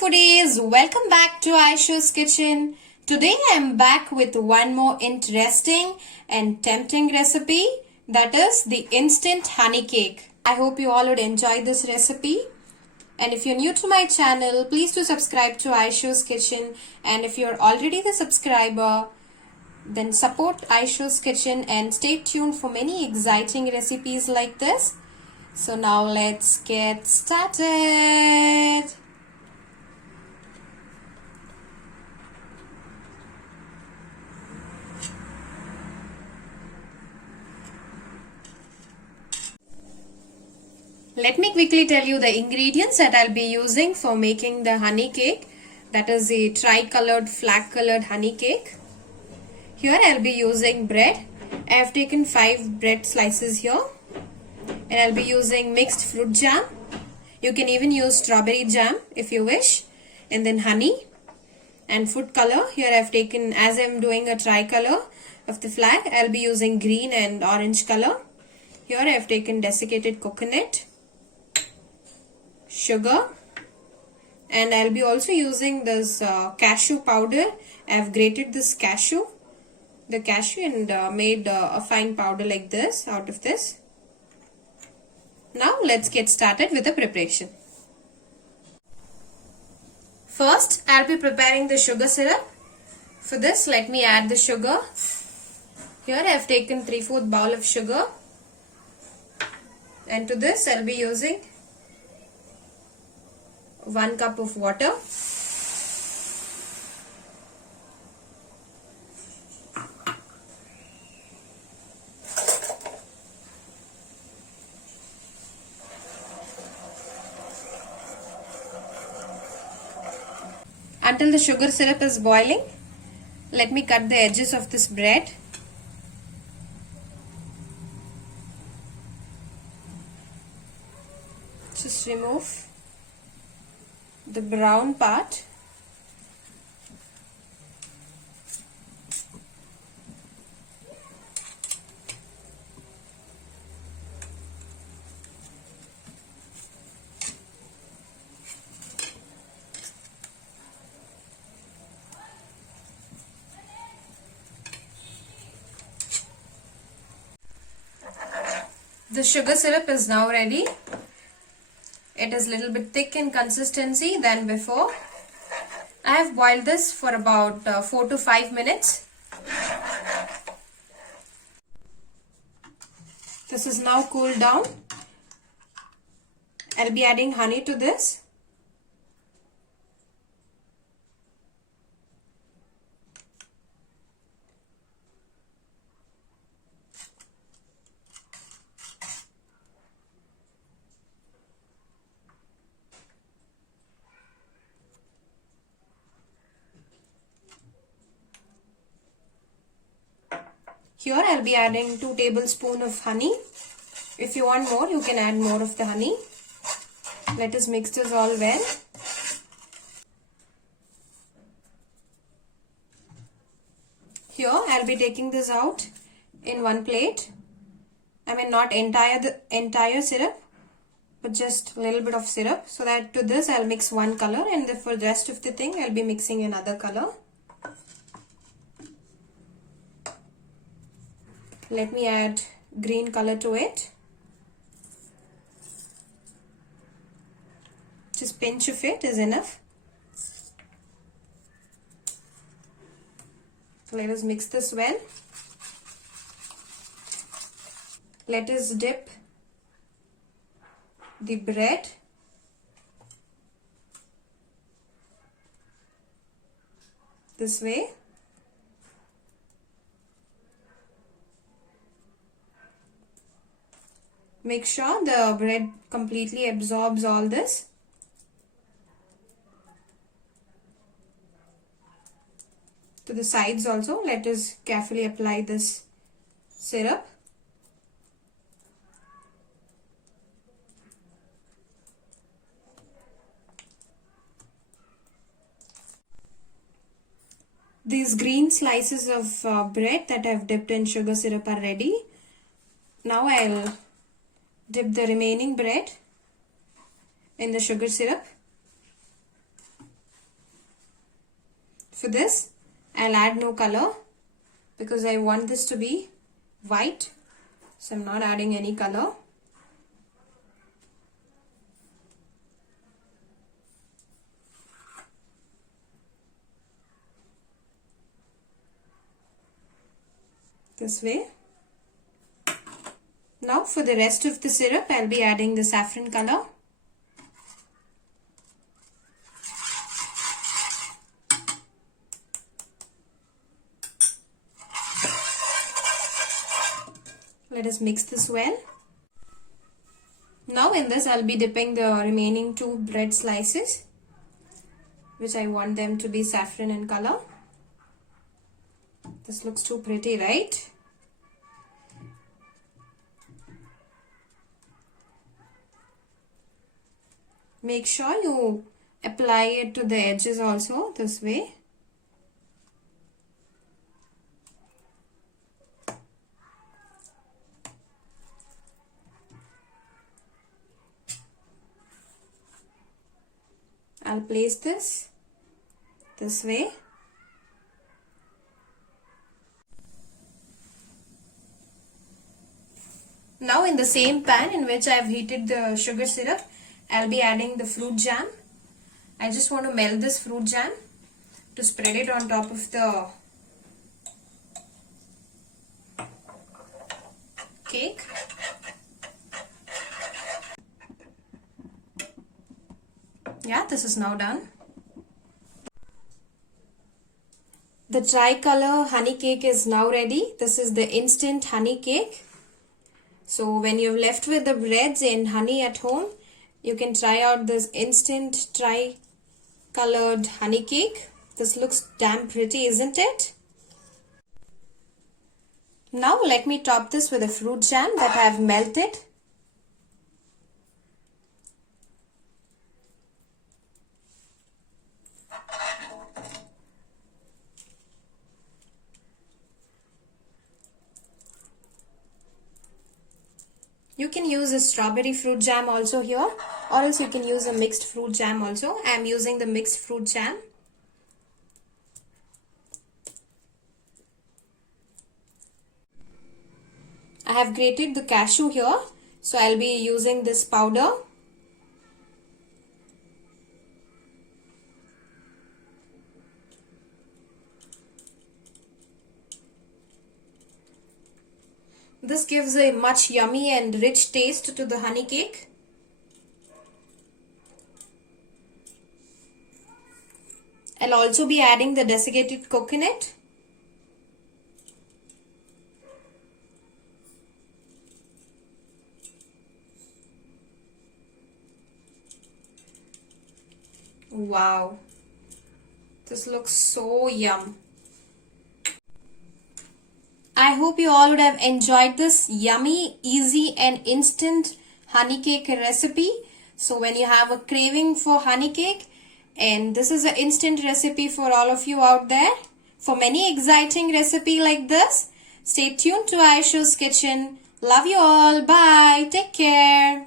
foodies, welcome back to Aisha's Kitchen. Today I am back with one more interesting and tempting recipe, that is the instant honey cake. I hope you all would enjoy this recipe. And if you're new to my channel, please do subscribe to Aisha's Kitchen. And if you're already the subscriber, then support Aisha's Kitchen and stay tuned for many exciting recipes like this. So now let's get started. Let me quickly tell you the ingredients that I'll be using for making the honey cake. That is the tri-colored, flag-colored honey cake. Here I'll be using bread. I have taken 5 bread slices here. And I'll be using mixed fruit jam. You can even use strawberry jam if you wish. And then honey and food color. Here I've taken, as I'm doing a tri-color of the flag, I'll be using green and orange color. Here I have taken desiccated coconut, sugar, and I'll be also using this cashew powder. I've grated this cashew, and made a fine powder like this out of this. Now let's get started with the preparation. First, I'll be preparing the sugar syrup. For this, let me add the sugar. Here I have taken 3/4 bowl of sugar, and to this I'll be using 1 cup of water. Until the sugar syrup is boiling, let me cut the edges of this bread. Just remove the brown part. The sugar syrup is now ready. It is a little bit thick in consistency than before. I have boiled this for about 4 to 5 minutes. This is now cooled down. I'll be adding honey to this. Here I'll be adding 2 tablespoons of honey. If you want more, you can add more of the honey. Let us mix this all well. Here I'll be taking this out in one plate. I mean not entire syrup, but just a little bit of syrup. So that to this I'll mix one color, and for the rest of the thing I'll be mixing another color. Let me add green color to it. Just pinch of it is enough. Let us mix this well. Let us dip the bread this way. Make sure the bread completely absorbs all this. To the sides also, let us carefully apply this syrup. These green slices of bread that I've dipped in sugar syrup are ready. Now I'll dip the remaining bread in the sugar syrup. For this, I'll add no color because I want this to be white. So I'm not adding any color. This way. Now for the rest of the syrup, I'll be adding the saffron color. Let us mix this well. Now in this, I'll be dipping the remaining 2 bread slices, which I want them to be saffron in color. This looks too pretty, right? Make sure you apply it to the edges also, this way. I'll place this way. Now in the same pan in which I have heated the sugar syrup, I'll be adding the fruit jam. I just want to melt this fruit jam to spread it on top of the cake. Yeah, this is now done. The tricolor honey cake is now ready. This is the instant honey cake. So when you're left with the breads and honey at home, you can try out this instant tri-colored honey cake. This looks damn pretty, isn't it? Now let me top this with a fruit jam that I have melted. You can use a strawberry fruit jam also here, or else you can use a mixed fruit jam also. I am using the mixed fruit jam. I have grated the cashew here, so I'll be using this powder. This gives a much yummy and rich taste to the honey cake. I'll also be adding the desiccated coconut. Wow, this looks so yum. I hope you all would have enjoyed this yummy, easy and instant honey cake recipe. So when you have a craving for honey cake, and this is an instant recipe for all of you out there. For many exciting recipe like this, stay tuned to Aishu's Kitchen. Love you all. Bye. Take care.